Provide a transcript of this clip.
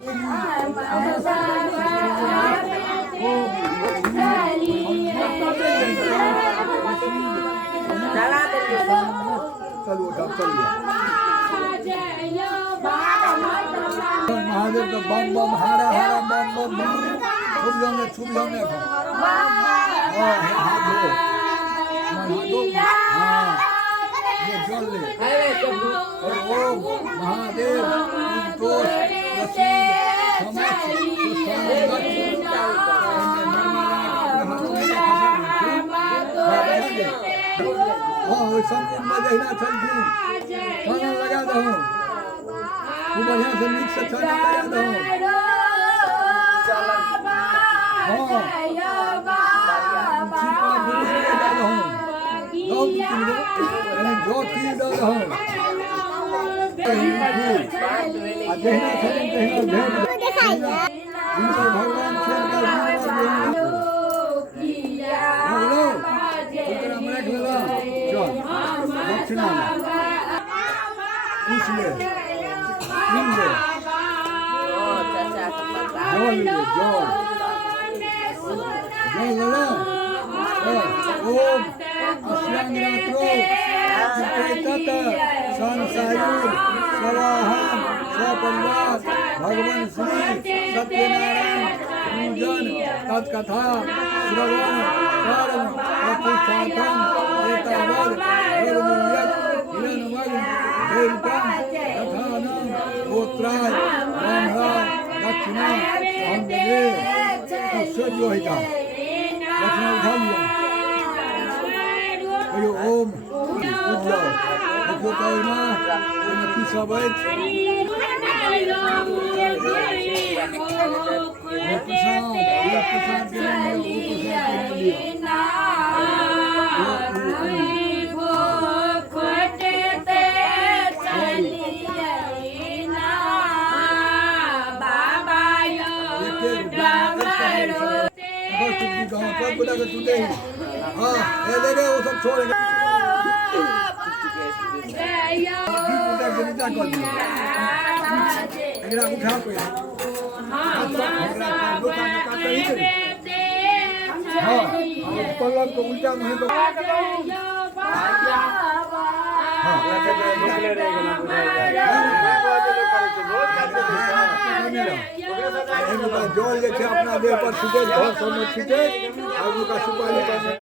महादेव का बम बम हारा हारा बम बम बम छुप जाने हाथ धो हाँ ये जल ले और ओम महादेव संतोष संपूर्ण मजहिना चलती खाना लगा दो तू बढ़िया से नीक से खाना लगा दो भगवान दक्षिणा पूछ ले सुन ले जल ले जल ओम अस्यांगरात्रो तत संसायुर स्वाहाम स्वपरिवार भगवान श्री सत्यनारायण पूजन तत्कथा श्रवण कर्म प्रतिष्ठापन एतावद धर्मयत् हिरण्यवद देवतम कथानाम गोत्राय ब्रह्मणाय दक्षिणा अंधे सत्सर्ग होता दक्षिणा उठा लिया कहियो ओम पूज्य देखो कर्मा नक्की सबैत प्रसाद हाँ ये देखे वो सब छोड़ेगा उठा पे हाँ पल्लव को उल्टा मुहे को जोड़ अपना देह पर छुटे घर सब छुटे और उनका सुपारी